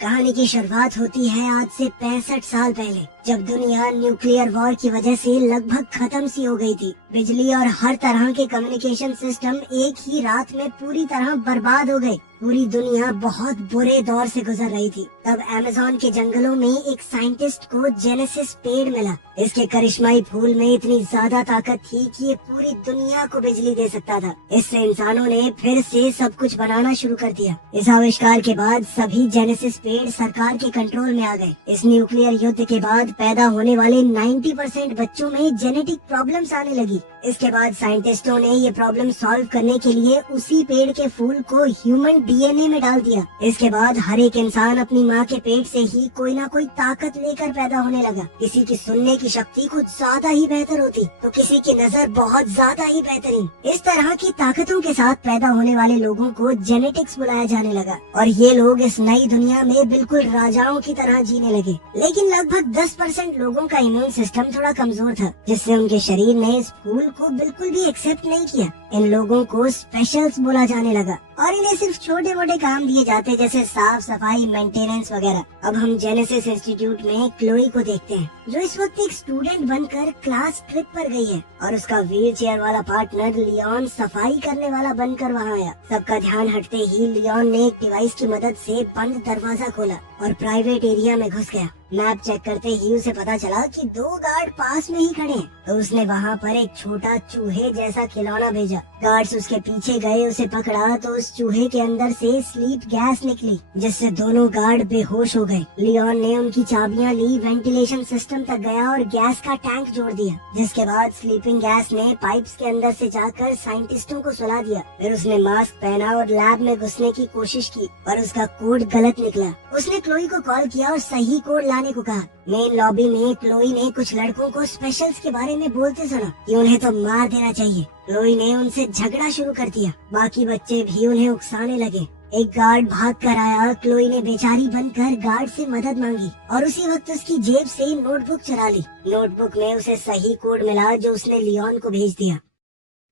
कहानी की शुरुआत होती है आज से 65 साल पहले, जब दुनिया न्यूक्लियर वॉर की वजह से लगभग खत्म सी हो गई थी। बिजली और हर तरह के कम्युनिकेशन सिस्टम एक ही रात में पूरी तरह बर्बाद हो गए। पूरी दुनिया बहुत बुरे दौर से गुजर रही थी। तब अमेज़न के जंगलों में एक साइंटिस्ट को जेनेसिस पेड़ मिला। इसके करिश्माई फूल में इतनी ज्यादा ताकत थी कि ये पूरी दुनिया को बिजली दे सकता था। इससे इंसानों ने फिर से सब कुछ बनाना शुरू कर दिया। इस आविष्कार के बाद सभी जेनेसिस पेड़ सरकार के कंट्रोल में आ गए। इस न्यूक्लियर युद्ध के बाद पैदा होने वाले 90% बच्चों में जेनेटिक प्रॉब्लम्स आने लगी। इसके बाद साइंटिस्टों ने ये प्रॉब्लम सॉल्व करने के लिए उसी पेड़ के फूल को ह्यूमन डीएनए में डाल दिया। इसके बाद हर एक इंसान अपनी माँ के पेट से ही कोई ना कोई ताकत लेकर पैदा होने लगा। किसी की सुनने की शक्ति कुछ ज्यादा ही बेहतर होती तो किसी की नजर बहुत ज्यादा ही बेहतरीन। इस तरह की ताकतों के साथ पैदा होने वाले लोगों को जेनेटिक्स बुलाया जाने लगा और ये लोग इस नई दुनिया में बिल्कुल राजाओं की तरह जीने लगे। लेकिन लगभग 10% लोगों का इम्यून सिस्टम थोड़ा कमजोर था, जिससे उनके शरीर ने इस फूल को बिल्कुल भी एक्सेप्ट नहीं किया। इन लोगों को स्पेशल्स बोला जाने लगा और इन्हें सिर्फ छोटे मोटे काम दिए जाते, जैसे साफ सफाई, मेंटेनेंस वगैरह। अब हम जेनेसिस इंस्टीट्यूट में क्लोई को देखते हैं, जो इस वक्त एक स्टूडेंट बनकर क्लास ट्रिप पर गई है और उसका व्हील चेयर वाला पार्टनर लियोन सफाई करने वाला बनकर वहाँ आया। सबका ध्यान हटते ही लियोन ने एक डिवाइस की मदद से बंद दरवाजा खोला और प्राइवेट एरिया में घुस गया। मैप चेक करते ही उसे पता चला कि 2 गार्ड पास में ही खड़े हैं, तो उसने वहाँ पर एक छोटा चूहे जैसा खिलौना भेजा। गार्ड्स उसके पीछे गए, उसे पकड़ा तो उस चूहे के अंदर से स्लीप गैस निकली, जिससे दोनों गार्ड बेहोश हो गए। लियोन ने उनकी चाबियां ली, वेंटिलेशन सिस्टम तक गया और गैस का टैंक जोड़ दिया, जिसके बाद स्लीपिंग गैस ने पाइप्स के अंदर से जाकर साइंटिस्टों को सुला दिया। फिर उसने मास्क पहना और लैब में घुसने की कोशिश की, पर उसका कोड गलत निकला। उसने क्लोई को कॉल किया और सही कोड लाने को कहा। मेन लॉबी में क्लोई ने कुछ लड़कों को स्पेशल्स के बारे में बोलते सुना कि उन्हें तो मार देना चाहिए। क्लोई ने उनसे झगड़ा शुरू कर दिया। बाकी बच्चे भी उन्हें उकसाने लगे। एक गार्ड भाग कर आया। क्लोई ने बेचारी बनकर गार्ड से मदद मांगी और उसी वक्त उसकी जेब से नोटबुक चुरा ली। नोटबुक में उसे सही कोड मिला जो उसने लियोन को भेज दिया।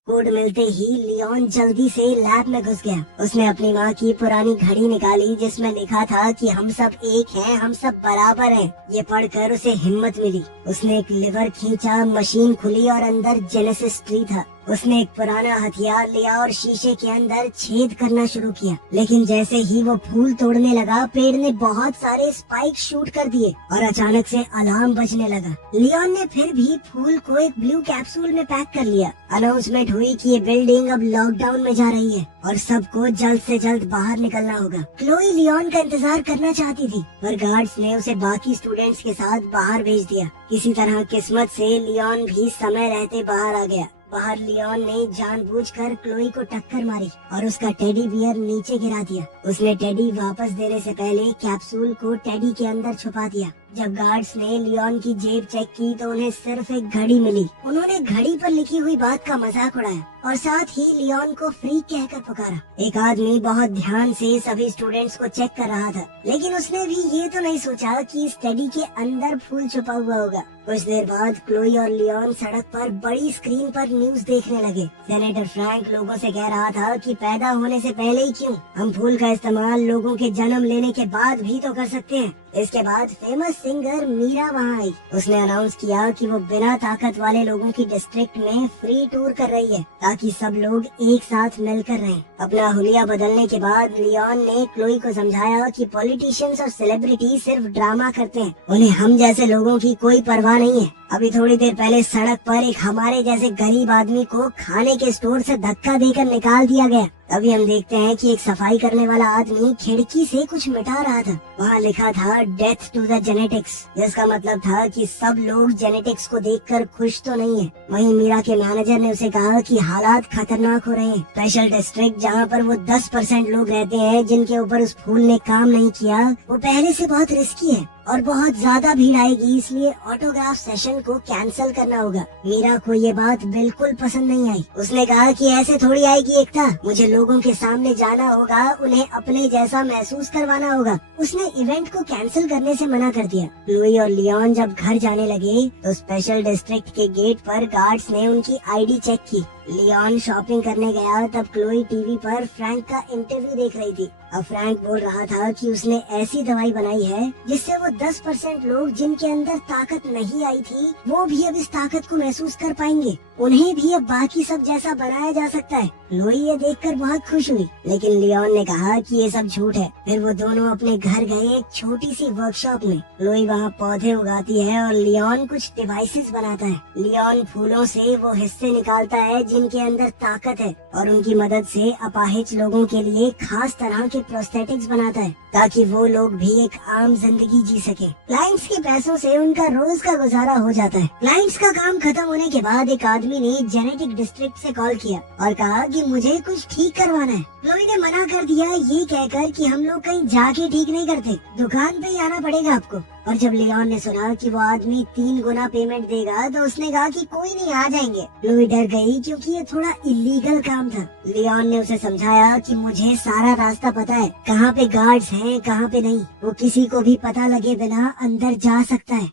कोड मिलते ही लियोन जल्दी से लैब में घुस गया। उसने अपनी माँ की पुरानी घड़ी निकाली, जिसमें लिखा था कि हम सब एक हैं, हम सब बराबर हैं। ये पढ़कर उसे हिम्मत मिली। उसने एक लिवर खींचा, मशीन खुली और अंदर जेनेसिस ट्री था। उसने एक पुराना हथियार लिया और शीशे के अंदर छेद करना शुरू किया। लेकिन जैसे ही वो फूल तोड़ने लगा, पेड़ ने बहुत सारे स्पाइक शूट कर दिए और अचानक से अलार्म बजने लगा। लियोन ने फिर भी फूल को एक ब्लू कैप्सूल में पैक कर लिया। अनाउंसमेंट हुई कि ये बिल्डिंग अब लॉकडाउन में जा रही है और सबको जल्द से जल्द बाहर निकलना होगा। क्लोई लियोन का इंतजार करना चाहती थी, पर गार्ड्स ने उसे बाकी स्टूडेंट्स के साथ बाहर भेज दिया। किसी तरह किस्मत से लियोन भी समय रहते बाहर आ गया। बाहर लियोन ने जानबूझकर क्लोई को टक्कर मारी और उसका टेडी बियर नीचे गिरा दिया। उसने टेडी वापस देने से पहले कैप्सूल को टेडी के अंदर छुपा दिया। जब गार्ड्स ने लियोन की जेब चेक की तो उन्हें सिर्फ एक घड़ी मिली। उन्होंने घड़ी पर लिखी हुई बात का मजाक उड़ाया और साथ ही लियोन को फ्रीक कहकर पुकारा। एक आदमी बहुत ध्यान से सभी स्टूडेंट्स को चेक कर रहा था, लेकिन उसने भी ये तो नहीं सोचा कि इस टेडी के अंदर फूल छुपा हुआ होगा। कुछ देर बाद क्लोई और लियोन सड़क पर बड़ी स्क्रीन पर न्यूज देखने लगे। सेनेटर फ्रैंक लोगों से कह रहा था कि पैदा होने से पहले ही क्यों, हम फूल का इस्तेमाल लोगों के जन्म लेने के बाद भी तो कर सकते हैं। इसके बाद फेमस सिंगर मीरा वहाँ आई। उसने अनाउंस किया कि वो बिना ताकत वाले लोगों की डिस्ट्रिक्ट में फ्री टूर कर रही है, ताकि सब लोग एक साथ मिलकर रहें। अपना हुलिया बदलने के बाद लियोन ने क्लोई को समझाया कि पॉलिटिशियंस और सेलिब्रिटी सिर्फ ड्रामा करते हैं, उन्हें हम जैसे लोगों की कोई परवाह नहीं है। अभी थोड़ी देर पहले सड़क पर एक हमारे जैसे गरीब आदमी को खाने के स्टोर से धक्का देकर निकाल दिया गया। तभी हम देखते हैं कि एक सफाई करने वाला आदमी खिड़की से कुछ मिटा रहा था। वहाँ लिखा था डेथ टू द जेनेटिक्स, जिसका मतलब था कि सब लोग जेनेटिक्स को देखकर खुश तो नहीं है। वहीं मीरा के मैनेजर ने उसे कहा कि हालात खतरनाक हो रहे हैं। स्पेशल डिस्ट्रिक्ट जहाँ पर वो 10% लोग रहते हैं जिनके ऊपर उस फूल ने काम नहीं किया, वो पहले से बहुत रिस्की है और बहुत ज्यादा भीड़ आएगी, इसलिए ऑटोग्राफ सेशन को कैंसिल करना होगा। मीरा को ये बात बिल्कुल पसंद नहीं आई। उसने कहा कि ऐसे थोड़ी आएगी एकता, मुझे लोगों के सामने जाना होगा, उन्हें अपने जैसा महसूस करवाना होगा। उसने इवेंट को कैंसिल करने से मना कर दिया। क्लोई और लियोन जब घर जाने लगे तो स्पेशल डिस्ट्रिक्ट के गेट पर गार्ड्स ने उनकी आईडी चेक की। लियोन शॉपिंग करने गया तब क्लोई टीवी पर फ्रैंक का इंटरव्यू देख रही थी। अब फ्रैंक बोल रहा था कि उसने ऐसी दवाई बनाई है जिससे वो 10% लोग जिनके अंदर ताकत नहीं आई थी वो भी अब इस ताकत को महसूस कर पाएंगे। उन्हें भी अब बाकी सब जैसा बनाया जा सकता है। क्लोई ये देखकर बहुत खुश हुई, लेकिन लियोन ने कहा कि ये सब झूठ है। फिर वो दोनों अपने घर गए एक छोटी सी वर्कशॉप में। क्लोई वहाँ पौधे उगाती है और लियोन कुछ डिवाइसेस बनाता है। लियोन फूलों से वो हिस्से निकालता है जिनके अंदर ताकत है और उनकी मदद से अपाहिज लोगों के लिए खास तरह के प्रोस्थेटिक्स बनाता है ताकि वो लोग भी एक आम जिंदगी जी सके। क्लाइंट्स के पैसों से उनका रोज का गुजारा हो जाता है। क्लाइंट्स का काम खत्म होने के बाद एक आदमी ने जेनेटिक डिस्ट्रिक्ट से कॉल किया और कहा कि मुझे कुछ ठीक करवाना है। क्लोई ने मना कर दिया, ये कहकर कि हम लोग कहीं जाके ठीक नहीं करते, दुकान पे ही आना पड़ेगा आपको। और जब लियोन ने सुना कि वो आदमी 3 गुना पेमेंट देगा तो उसने कहा कि कोई नहीं, आ जाएंगे। क्लोई डर गई क्योंकि ये थोड़ा इलीगल काम था। लियोन ने उसे समझाया कि मुझे सारा रास्ता पता है, कहाँ पे गार्ड्स हैं, कहाँ पे नहीं। वो किसी को भी पता लगे बिना अंदर जा सकता है।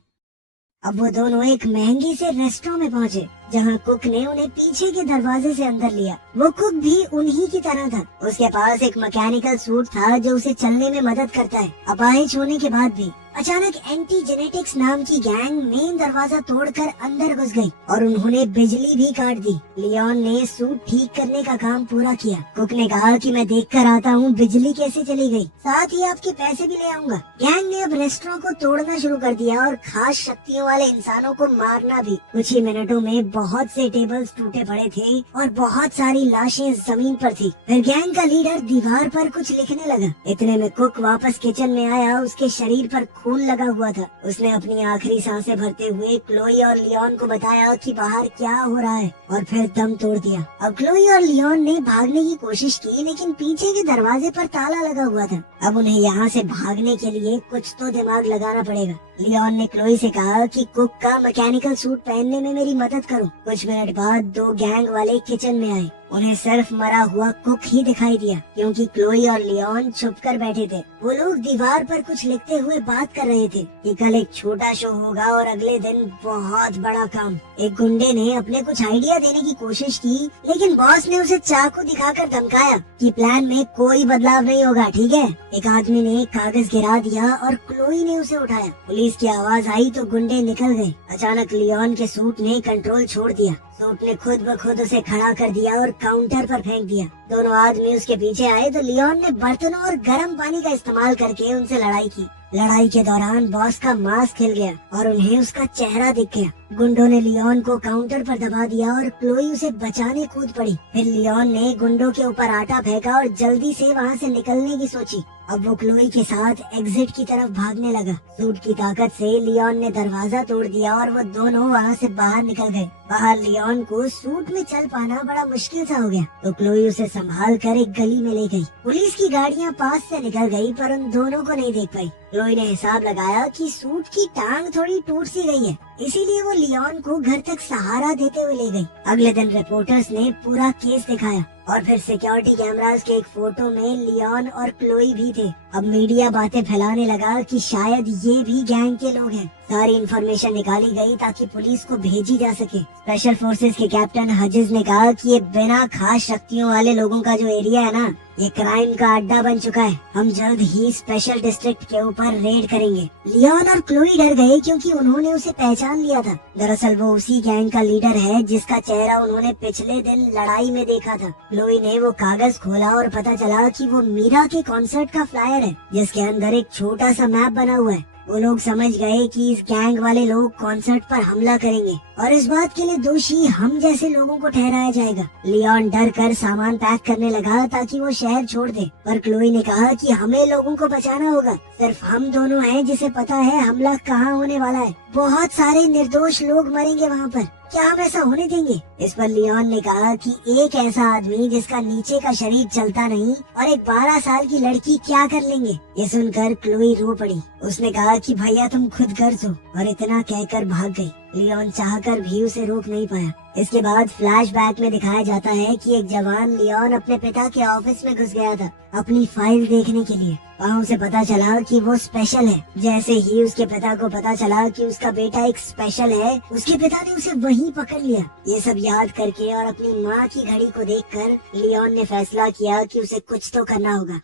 अब वो दोनों एक महंगे से रेस्टोरेंट में पहुँचे जहाँ कुक ने उन्हें पीछे के दरवाजे से अंदर लिया। वो कुक भी उन्हीं की तरह था। उसके पास एक मैकेनिकल सूट था जो उसे चलने में मदद करता है, अपाहिज होने के बाद भी। अचानक एंटी जेनेटिक्स नाम की गैंग मेन दरवाजा तोड़कर अंदर घुस गई और उन्होंने बिजली भी काट दी। लियोन ने सूट ठीक करने का काम पूरा किया। कुक ने कहा कि मैं देख कर आता हूँ बिजली कैसे चली गई, साथ ही आपके पैसे भी ले आऊंगा। गैंग ने अब रेस्टोरेंट को तोड़ना शुरू कर दिया और खास शक्तियों वाले इंसानों को मारना भी। कुछ ही मिनटों में बहुत से टेबल्स टूटे पड़े थे और बहुत सारी लाशें जमीन पर थी। फिर गैंग का लीडर दीवार पर कुछ लिखने लगा। इतने में कुक वापस किचन में आया। उसके शरीर पर खून लगा हुआ था। उसने अपनी आखिरी सांसें भरते हुए क्लोई और लियोन को बताया कि बाहर क्या हो रहा है और फिर दम तोड़ दिया। अब क्लोई और लियोन ने भागने की कोशिश की, लेकिन पीछे के दरवाजे पर ताला लगा हुआ था। अब उन्हें यहाँ से भागने के लिए कुछ तो दिमाग लगाना पड़ेगा। लियोन ने क्लोई से कहा कि कुक का मैकेनिकल सूट पहनने में मेरी मदद करो। कुछ मिनट बाद 2 गैंग वाले किचन में आए। उन्हें सिर्फ मरा हुआ कुक ही दिखाई दिया क्योंकि क्लोई और लियोन छुपकर बैठे थे। वो लोग दीवार पर कुछ लिखते हुए बात कर रहे थे कि कल एक छोटा शो होगा और अगले दिन बहुत बड़ा काम। एक गुंडे ने अपने कुछ आइडिया देने की कोशिश की, लेकिन बॉस ने उसे चाकू दिखाकर धमकाया कि प्लान में कोई बदलाव नहीं होगा, ठीक है। एक आदमी ने कागज गिरा दिया और क्लोई ने उसे उठाया। पुलिस की आवाज आई तो गुंडे निकल गए। अचानक लियोन के सूट ने कंट्रोल छोड़ दिया। सूट ने खुद ब खुद उसे खड़ा कर दिया और काउंटर पर फेंक दिया। दोनों आदमी उसके पीछे आए तो लियोन ने बर्तनों और गर्म पानी का इस्तेमाल करके उनसे लड़ाई की। लड़ाई के दौरान बॉस का मास्क हिल गया और उन्हें उसका चेहरा दिख गया। गुंडों ने लियोन को काउंटर पर दबा दिया और क्लोई उसे बचाने कूद पड़ी। फिर लियोन ने गुंडों के ऊपर आटा फेंका और जल्दी से वहाँ से निकलने की सोची। अब वो क्लोई के साथ एग्जिट की तरफ भागने लगा। सूट की ताकत से लियोन ने दरवाजा तोड़ दिया और वो दोनों वहाँ से बाहर निकल गए। बाहर लियोन को सूट में चल पाना बड़ा मुश्किल सा हो गया तो क्लोई उसे संभाल कर एक गली में ले गई। पुलिस की गाड़ियाँ पास से निकल गई पर उन दोनों को नहीं देख पाई। क्लोई ने हिसाब लगाया कि सूट की टांग थोड़ी टूट सी गई है, इसीलिए वो लियोन को घर तक सहारा देते हुए ले गई। अगले दिन रिपोर्टर्स ने पूरा केस दिखाया और फिर सिक्योरिटी कैमरास के एक फोटो में लियोन और क्लोई भी थे। अब मीडिया बातें फैलाने लगा कि शायद ये भी गैंग के लोग हैं। सारी इन्फॉर्मेशन निकाली गई ताकि पुलिस को भेजी जा सके। स्पेशल फोर्सेस के कैप्टन हजिज ने कहा कि ये बिना खास शक्तियों वाले लोगों का जो एरिया है ना, ये क्राइम का अड्डा बन चुका है। हम जल्द ही स्पेशल डिस्ट्रिक्ट के ऊपर रेड करेंगे। लियोन और क्लोई डर गए क्योंकि उन्होंने उसे पहचान लिया था। दरअसल वो उसी गैंग का लीडर है जिसका चेहरा उन्होंने पिछले दिन लड़ाई में देखा था। क्लोई ने वो कागज खोला और पता चला कि वो मीरा के कॉन्सर्ट का फ्लायर है जिसके अंदर एक छोटा सा मैप बना हुआ है। वो लोग समझ गए कि इस गैंग वाले लोग कॉन्सर्ट पर हमला करेंगे और इस बात के लिए दोषी हम जैसे लोगों को ठहराया जाएगा। लियोन डर कर सामान पैक करने लगा ताकि वो शहर छोड़ दे, पर क्लोई ने कहा कि हमें लोगों को बचाना होगा। सिर्फ हम दोनों हैं जिसे पता है हमला कहाँ होने वाला है। बहुत सारे निर्दोष लोग मरेंगे वहाँ पर, क्या हम ऐसा होने देंगे? इस पर लियोन ने कहा कि एक ऐसा आदमी जिसका नीचे का शरीर चलता नहीं और एक 12 साल की लड़की क्या कर लेंगे? ये सुनकर क्लोई रो पड़ी। उसने कहा कि भैया तुम खुद कर दो और इतना कहकर भाग गई। लियोन चाहकर भी उसे रोक नहीं पाया। इसके बाद फ्लैशबैक में दिखाया जाता है कि एक जवान लियोन अपने पिता के ऑफिस में घुस गया था अपनी फाइल देखने के लिए। वहाँ उसे पता चला कि वो स्पेशल है। जैसे ही उसके पिता को पता चला कि उसका बेटा एक स्पेशल है, उसके पिता ने उसे वहीं पकड़ लिया। ये सब याद करके और अपनी माँ की घड़ी को देखकर लियोन ने फैसला किया कि उसे कुछ तो करना होगा।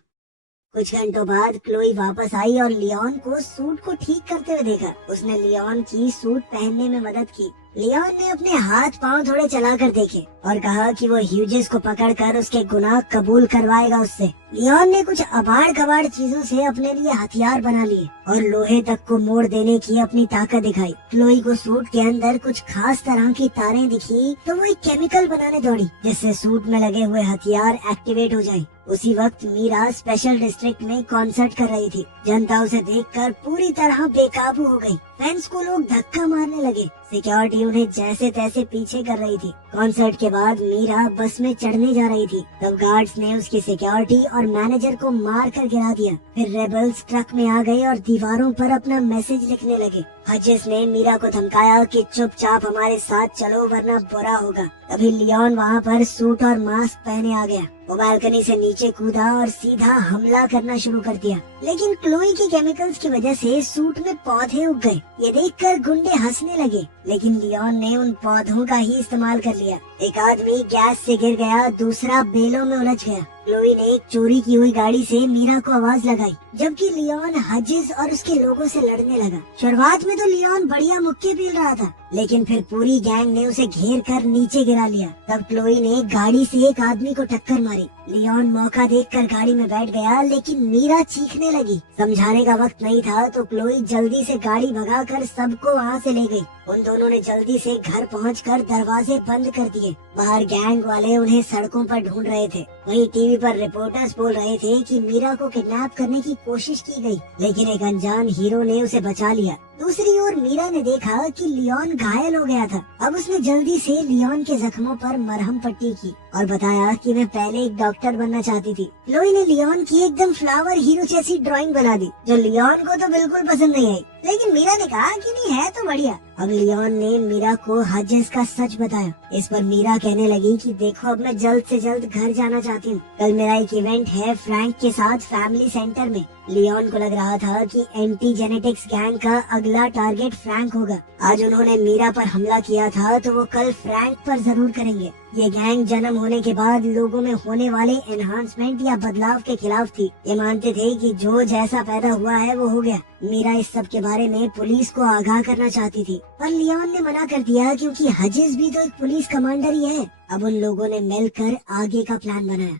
कुछ घंटों बाद क्लोई वापस आई और लियोन को सूट को ठीक करते हुए देखा। उसने लियोन की सूट पहनने में मदद की। लियोन ने अपने हाथ पांव थोड़े चलाकर देखे और कहा कि वो ह्यूजेस को पकड़कर उसके गुनाह कबूल करवाएगा उससे। लियोन ने कुछ अबाड़ कबाड़ चीजों से अपने लिए हथियार बना लिए और लोहे तक को मोड़ देने की अपनी ताकत दिखाई। क्लोई को सूट के अंदर कुछ खास तरह की तारें दिखी तो वो एक केमिकल बनाने दौड़ी जिससे सूट में लगे हुए हथियार एक्टिवेट हो जाएं। उसी वक्त मीरा स्पेशल डिस्ट्रिक्ट में कॉन्सर्ट कर रही थी। जनता उसे देखकर पूरी तरह बेकाबू हो गई। फैंस को लोग धक्का मारने लगे। सिक्योरिटी उन्हें जैसे तैसे पीछे कर रही थी। कॉन्सर्ट के बाद मीरा बस में चढ़ने जा रही थी तब गार्ड्स ने उसकी सिक्योरिटी और मैनेजर को मार कर गिरा दिया। फिर रेबल्स ट्रक में आ गए और दीवारों पर अपना मैसेज लिखने लगे। हजेस ने मीरा को धमकाया कि चुपचाप हमारे साथ चलो वरना बुरा होगा। तभी लियोन वहाँ पर सूट और मास्क पहने आ गया। वो बालकनी से नीचे कूदा और सीधा हमला करना शुरू कर दिया। लेकिन क्लोई के केमिकल्स की वजह से सूट में पौधे उग गए। ये देखकर गुंडे हंसने लगे, लेकिन लियोन ने उन पौधों का ही इस्तेमाल कर लिया। एक आदमी गैस से गिर गया, दूसरा बेलों में उलझ गया। क्लोई ने एक चोरी की हुई गाड़ी से मीरा को आवाज लगाई, जबकि लियोन हजिस और उसके लोगों से लड़ने लगा। शुरुआत में तो लियोन बढ़िया मुक्के पील रहा था, लेकिन फिर पूरी गैंग ने उसे घेर कर नीचे गिरा लिया। तब क्लोई ने गाड़ी से एक आदमी को टक्कर मारी। लियोन मौका देखकर गाड़ी में बैठ गया, लेकिन मीरा चीखने लगी। समझाने का वक्त नहीं था तो क्लोई जल्दी से गाड़ी भगाकर सबको वहाँ से ले गई। उन दोनों ने जल्दी से घर पहुंचकर दरवाजे बंद कर दिए। बाहर गैंग वाले उन्हें सड़कों पर ढूंढ रहे थे। वहीं टीवी पर रिपोर्टर्स बोल रहे थे कि मीरा को किडनैप करने की कोशिश की गई, लेकिन एक अनजान हीरो ने उसे बचा लिया। दूसरी ओर मीरा ने देखा कि लियोन घायल हो गया था। अब उसने जल्दी से लियोन के जख्मों पर मरहम पट्टी की और बताया कि मैं पहले एक डॉक्टर बनना चाहती थी। क्लोई ने लियोन की एकदम फ्लावर हीरो जैसी ड्राइंग बना दी, जो लियोन को तो बिल्कुल पसंद नहीं आई, लेकिन मीरा ने कहा कि नहीं है तो बढ़िया। अब लियोन ने मीरा को हजेस का सच बताया। इस पर मीरा कहने लगी कि देखो, अब मैं जल्द से जल्द घर जाना चाहती हूँ। कल मेरा एक इवेंट है फ्रैंक के साथ फैमिली सेंटर में। लियोन को लग रहा था कि एंटी जेनेटिक्स गैंग का अगला टारगेट फ्रैंक होगा। आज उन्होंने मीरा पर हमला किया था तो वो कल फ्रैंक पर जरूर करेंगे। ये गैंग जन्म होने के बाद लोगों में होने वाले एनहांसमेंट या बदलाव के खिलाफ थी। ये मानते थे कि जो जैसा पैदा हुआ है वो हो गया। मीरा इस सब के बारे में पुलिस को आगाह करना चाहती थी, पर लियोन ने मना कर दिया क्योंकि हजिस भी तो एक पुलिस कमांडर ही है। अब उन लोगों ने मिलकर आगे का प्लान बनाया।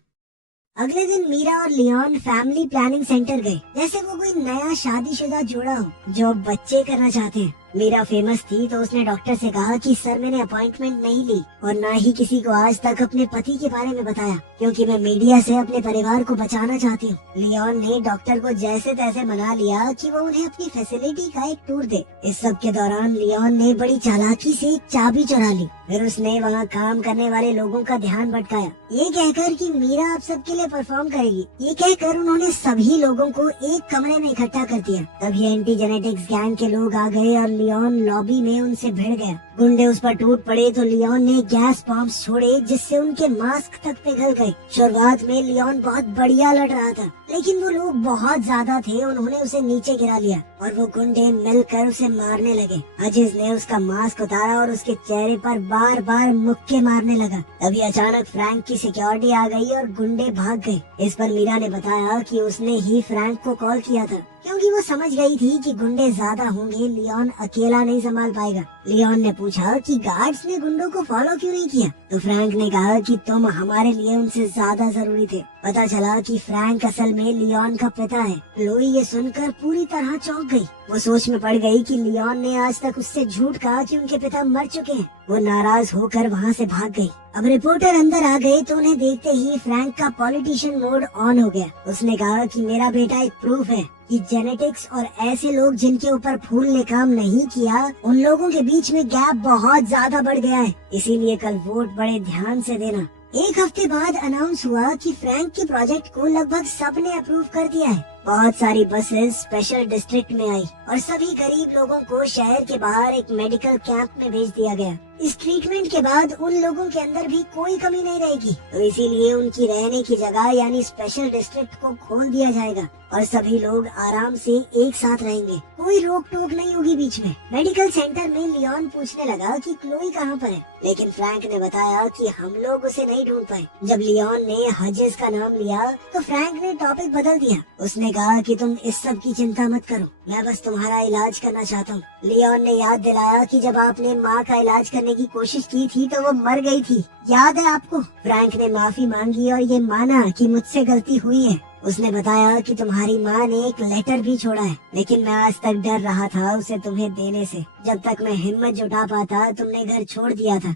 अगले दिन मीरा और लियोन फैमिली प्लानिंग सेंटर गए, जैसे वो कोई नया शादीशुदा जोड़ा हो जो बच्चे करना चाहते हैं। मीरा फेमस थी तो उसने डॉक्टर से कहा कि सर मैंने अपॉइंटमेंट नहीं ली और ना ही किसी को आज तक अपने पति के बारे में बताया, क्योंकि मैं मीडिया से अपने परिवार को बचाना चाहती हूँ। लियोन ने डॉक्टर को जैसे तैसे मना लिया कि वो उन्हें अपनी फैसिलिटी का एक टूर दे। इस सब के दौरान लियोन ने बड़ी चालाकी से एक चाबी चुरा ली। फिर उसने वहाँ काम करने वाले लोगों का ध्यान भटकाया, ये कहकर कि मीरा आप सबके लिए परफॉर्म करेगी। ये कहकर उन्होंने सभी लोगों को एक कमरे में इकट्ठा कर दिया। तभी एंटी जेनेटिक्स गैंग के लोग आ गए और लियोन लॉबी में उनसे भिड़ गया। गुंडे उस पर टूट पड़े तो लियोन ने गैस बॉम्ब्स छोड़े जिससे उनके मास्क तक पिघल गए। शुरुआत में लियोन बहुत बढ़िया लड़ रहा था, लेकिन वो लोग बहुत ज्यादा थे। उन्होंने उसे नीचे गिरा लिया और वो गुंडे मिलकर उसे मारने लगे। अजीज ने उसका मास्क उतारा और उसके चेहरे पर बार बार मुक्के मारने लगा। तभी अचानक फ्रैंक की सिक्योरिटी आ गई और गुंडे भाग गए। इस पर मीरा ने बताया कि उसने ही फ्रैंक को कॉल किया था, क्योंकि वो समझ गई थी कि गुंडे ज्यादा होंगे, लियोन अकेला नहीं संभाल पाएगा। लियोन ने पूछा कि गार्ड्स ने गुंडों को फॉलो क्यों नहीं किया, तो फ्रैंक ने कहा कि तुम हमारे लिए उनसे ज्यादा जरूरी थे। पता चला कि फ्रैंक असल में लियोन का पिता है। क्लोई ये सुनकर पूरी तरह चौंक गई। वो सोच में पड़ गई कि लियोन ने आज तक उससे झूठ कहा कि उनके पिता मर चुके हैं। वो नाराज होकर वहाँ से भाग गई। अब रिपोर्टर अंदर आ गए तो उन्हें देखते ही फ्रैंक का पॉलिटिशियन मोड ऑन हो गया। उसने कहा कि मेरा बेटा एक प्रूफ है कि जेनेटिक्स और ऐसे लोग जिनके ऊपर फूल ने काम नहीं किया, उन लोगों के बीच में गैप बहुत ज्यादा बढ़ गया है। इसीलिए कल वोट बड़े ध्यान से देना। एक हफ्ते बाद अनाउंस हुआ कि फ्रैंक के प्रोजेक्ट को लगभग सबने अप्रूव कर दिया है। बहुत सारी बसेस स्पेशल डिस्ट्रिक्ट में आई और सभी गरीब लोगों को शहर के बाहर एक मेडिकल कैंप में भेज दिया गया। इस ट्रीटमेंट के बाद उन लोगों के अंदर भी कोई कमी नहीं रहेगी, तो इसीलिए उनकी रहने की जगह यानी स्पेशल डिस्ट्रिक्ट को खोल दिया जाएगा और सभी लोग आराम से एक साथ रहेंगे। कोई रोक टोक नहीं होगी बीच में। मेडिकल सेंटर में लियोन पूछने लगा कि क्लोई कहाँ पर है, लेकिन फ्रैंक ने बताया कि हम लोग उसे नहीं ढूंढ पाए। जब लियोन ने हजेस का नाम लिया तो फ्रैंक ने टॉपिक बदल दिया। उसने कहा कि तुम इस सब की चिंता मत करो, मैं बस तुम्हारा इलाज करना चाहता हूँ। लियोन ने याद दिलाया कि जब आपने माँ का इलाज करने की कोशिश की थी तो वो मर गई थी, याद है आपको? फ्रैंक ने माफी मांगी और ये माना कि मुझसे गलती हुई है। उसने बताया कि तुम्हारी माँ ने एक लेटर भी छोड़ा है, लेकिन मैं आज तक डर रहा था उसे तुम्हें देने से। जब तक मैं हिम्मत जुटा पाता तुमने घर छोड़ दिया था।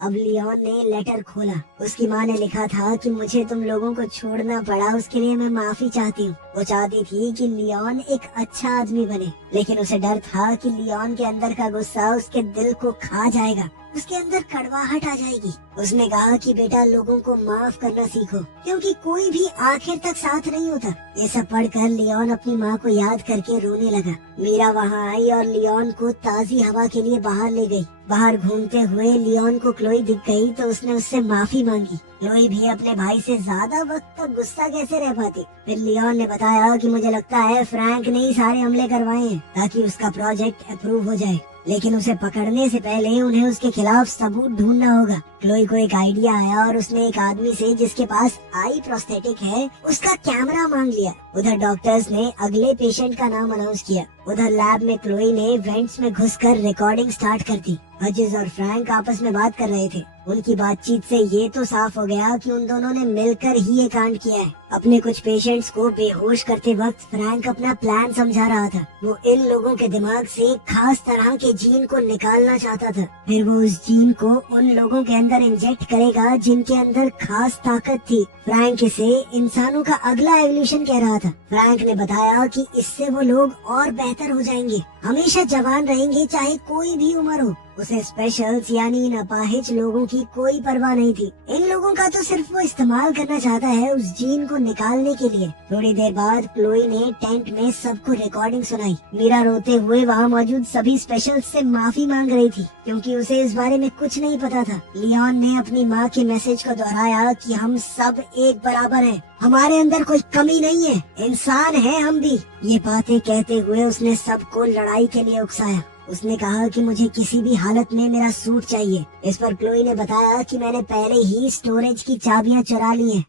अब लियोन ने लेटर खोला। उसकी माँ ने लिखा था कि मुझे तुम लोगों को छोड़ना पड़ा, उसके लिए मैं माफी चाहती हूँ। वो चाहती थी कि लियोन एक अच्छा आदमी बने, लेकिन उसे डर था कि लियोन के अंदर का गुस्सा उसके दिल को खा जाएगा, उसके अंदर कड़वाहट आ जाएगी। उसने कहा कि बेटा लोगों को माफ करना सीखो, क्योंकि कोई भी आखिर तक साथ नहीं होता। ये सब पढ़कर लियोन अपनी माँ को याद करके रोने लगा। मीरा वहाँ आई और लियोन को ताजी हवा के लिए बाहर ले गई। बाहर घूमते हुए लियोन को क्लोई दिख गई तो उसने उससे माफी मांगी। क्लोई भी अपने भाई से ज्यादा वक्त तक गुस्सा कैसे रह पाती। फिर लियोन ने बताया कि मुझे लगता है फ्रैंक ने ही सारे हमले करवाए हैं ताकि उसका प्रोजेक्ट अप्रूव हो जाए, लेकिन उसे पकड़ने से पहले उन्हें उसके खिलाफ सबूत ढूंढना होगा। क्लोई को एक आइडिया आया और उसने एक आदमी से जिसके पास आई प्रोस्थेटिक है उसका कैमरा मांग लिया। उधर डॉक्टर्स ने अगले पेशेंट का नाम अनाउंस किया। उधर लैब में क्लोई ने वेंट्स में घुसकर रिकॉर्डिंग स्टार्ट कर दी। हजेस और फ्रैंक आपस में बात कर रहे थे। उनकी बातचीत से ये तो साफ हो गया कि उन दोनों ने मिलकर ही ये कांड किया है। अपने कुछ पेशेंट्स को बेहोश करते वक्त फ्रैंक अपना प्लान समझा रहा था। वो इन लोगों के दिमाग से खास तरह के जीन को निकालना चाहता था। फिर वो उस जीन को उन लोगों के अंदर इंजेक्ट करेगा जिनके अंदर खास ताकत थी। फ्रैंक इसे इंसानों का अगला एवोल्यूशन कह रहा था। फ्रैंक ने बताया कि इससे वो लोग और बेहतर हो जाएंगे, हमेशा जवान रहेंगे चाहे कोई भी उम्र हो। उसे स्पेशल्स यानी इन अपाहिज लोगों की कोई परवाह नहीं थी। इन लोगों का तो सिर्फ वो इस्तेमाल करना चाहता है उस जीन को निकालने के लिए। थोड़ी देर बाद क्लोई ने टेंट में सबको रिकॉर्डिंग सुनाई। मीरा रोते हुए वहाँ मौजूद सभी स्पेशल्स से माफी मांग रही थी, क्योंकि उसे इस बारे में कुछ नहीं पता था। लियोन ने अपनी माँ के मैसेज को दोहराया कि हम सब एक बराबर हैं, हमारे अंदर कोई कमी नहीं है, इंसान है हम भी। ये बातें कहते हुए उसने सबको लड़ाई के लिए उकसाया। उसने कहा कि मुझे किसी भी हालत में मेरा सूट चाहिए। इस पर क्लोई ने बताया कि मैंने पहले ही स्टोरेज की चाबियां चुरा ली हैं।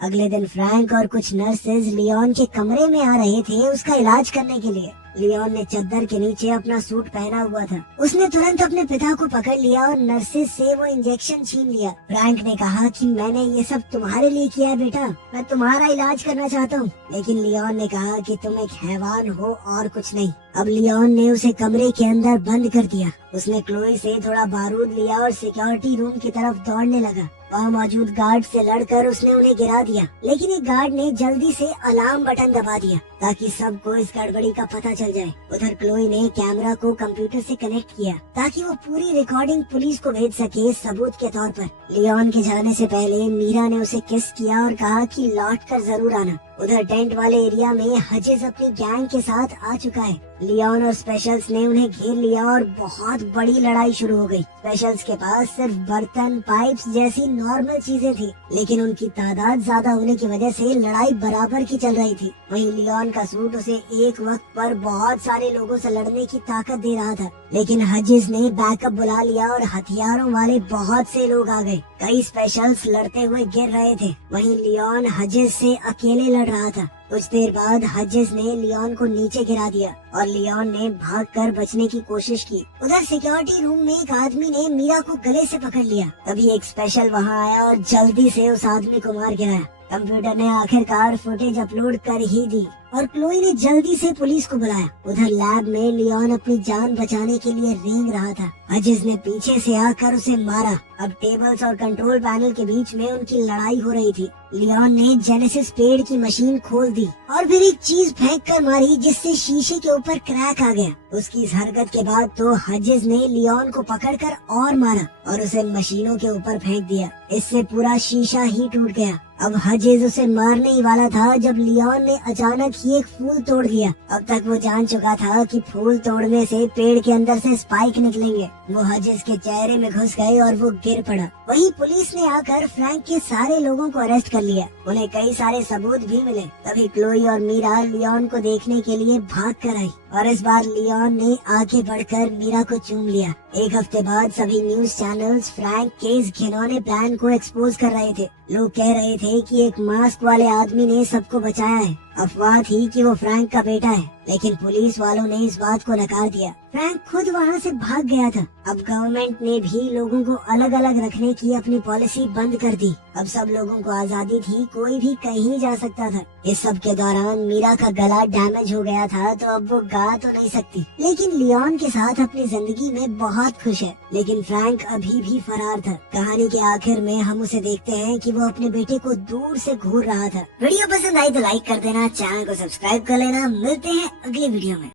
अगले दिन फ्रैंक और कुछ नर्सेज लियोन के कमरे में आ रहे थे उसका इलाज करने के लिए। लियोन ने चद्दर के नीचे अपना सूट पहना हुआ था। उसने तुरंत अपने पिता को पकड़ लिया और नर्सेज से वो इंजेक्शन छीन लिया। फ्रैंक ने कहा कि मैंने ये सब तुम्हारे लिए किया है बेटा, मैं तुम्हारा इलाज करना चाहता हूँ। लेकिन लियोन ने कहा कि तुम एक हैवान हो और कुछ नहीं। अब लियोन ने उसे कमरे के अंदर बंद कर दिया। उसने क्लोई से थोड़ा बारूद लिया और सिक्योरिटी रूम की तरफ दौड़ने लगा। वहाँ मौजूद गार्ड से लड़कर उसने उन्हें गिरा दिया, लेकिन एक गार्ड ने जल्दी से अलार्म बटन दबा दिया ताकि सबको इस गड़बड़ी का पता चल जाए। उधर क्लोई ने कैमरा को कंप्यूटर से कनेक्ट किया ताकि वो पूरी रिकॉर्डिंग पुलिस को भेज सके सबूत के तौर पर। लियोन के जाने से पहले मीरा ने उसे किस किया और कहा कि लौट कर जरूर आना। उधर टेंट वाले एरिया में हजेस अपनी गैंग के साथ आ चुका है। लियोन और स्पेशल्स ने उन्हें घेर लिया और बहुत बड़ी लड़ाई शुरू हो गई। स्पेशल्स के पास सिर्फ बर्तन, पाइप्स जैसी नॉर्मल चीजें थी, लेकिन उनकी तादाद ज्यादा होने की वजह से लड़ाई बराबर की चल रही थी। वहीं लियोन का सूट उसे एक वक्त पर बहुत सारे लोगों से लड़ने की ताकत दे रहा था, लेकिन हजेस ने बैकअप बुला लिया और हथियारों वाले बहुत से लोग आ गए। कई स्पेशल्स लड़ते हुए गिर रहे थे, वहीं लियोन हजेस से अकेले लड़ रहा था। कुछ देर बाद हजेस ने लियोन को नीचे गिरा दिया और लियोन ने भागकर बचने की कोशिश की। उधर सिक्योरिटी रूम में एक आदमी ने मीरा को गले से पकड़ लिया। तभी एक स्पेशल वहाँ आया और जल्दी से उस आदमी को मार गिराया। कंप्यूटर ने आखिरकार फुटेज अपलोड कर ही दी और क्लोई ने जल्दी से पुलिस को बुलाया। उधर लैब में लियोन अपनी जान बचाने के लिए रेंग रहा था। हजेस ने पीछे से आकर उसे मारा। अब टेबल्स और कंट्रोल पैनल के बीच में उनकी लड़ाई हो रही थी। लियोन ने जेनेसिस पेड़ की मशीन खोल दी और फिर एक चीज फेंक कर मारी जिससे शीशे के ऊपर क्रैक आ गया। उसकी इस हरकत के बाद तो हजेस ने लियोन को पकड़कर और मारा और उसे मशीनों के ऊपर फेंक दिया। इससे पूरा शीशा ही टूट गया। अब हजेज उसे मारने ही वाला था जब लियोन ने अचानक ही एक फूल तोड़ दिया। अब तक वो जान चुका था कि फूल तोड़ने से पेड़ के अंदर से स्पाइक निकलेंगे। वो हजेज के चेहरे में घुस गए और वो गिर पड़ा। वहीं पुलिस ने आकर फ्रैंक के सारे लोगों को अरेस्ट कर लिया। उन्हें कई सारे सबूत भी मिले। तभी क्लोई और मीरा लियोन को देखने के लिए भाग कर आई और इस बार लियोन ने आगे बढ़कर मीरा को चूम लिया। एक हफ्ते बाद सभी न्यूज चैनल्स फ्रैंक के इस घिनौने प्लान को एक्सपोज कर रहे थे। लोग कह रहे थे कि एक मास्क वाले आदमी ने सबको बचाया है। अफवाह थी कि वो फ्रैंक का बेटा है, लेकिन पुलिस वालों ने इस बात को नकार दिया। फ्रैंक खुद वहाँ से भाग गया था। अब गवर्नमेंट ने भी लोगों को अलग अलग रखने की अपनी पॉलिसी बंद कर दी। अब सब लोगों को आजादी थी, कोई भी कहीं जा सकता था। इस सब के दौरान मीरा का गला डैमेज हो गया था, तो अब वो गा तो नहीं सकती, लेकिन लियोन के साथ अपनी जिंदगी में बहुत खुश है। लेकिन फ्रैंक अभी भी फरार था। कहानी के आखिर में हम उसे देखते हैं कि वो अपने बेटे को दूर से घूर रहा था। वीडियो पसंद आई तो लाइक कर देना, चैनल को सब्सक्राइब कर लेना। मिलते हैं अगली वीडियो में।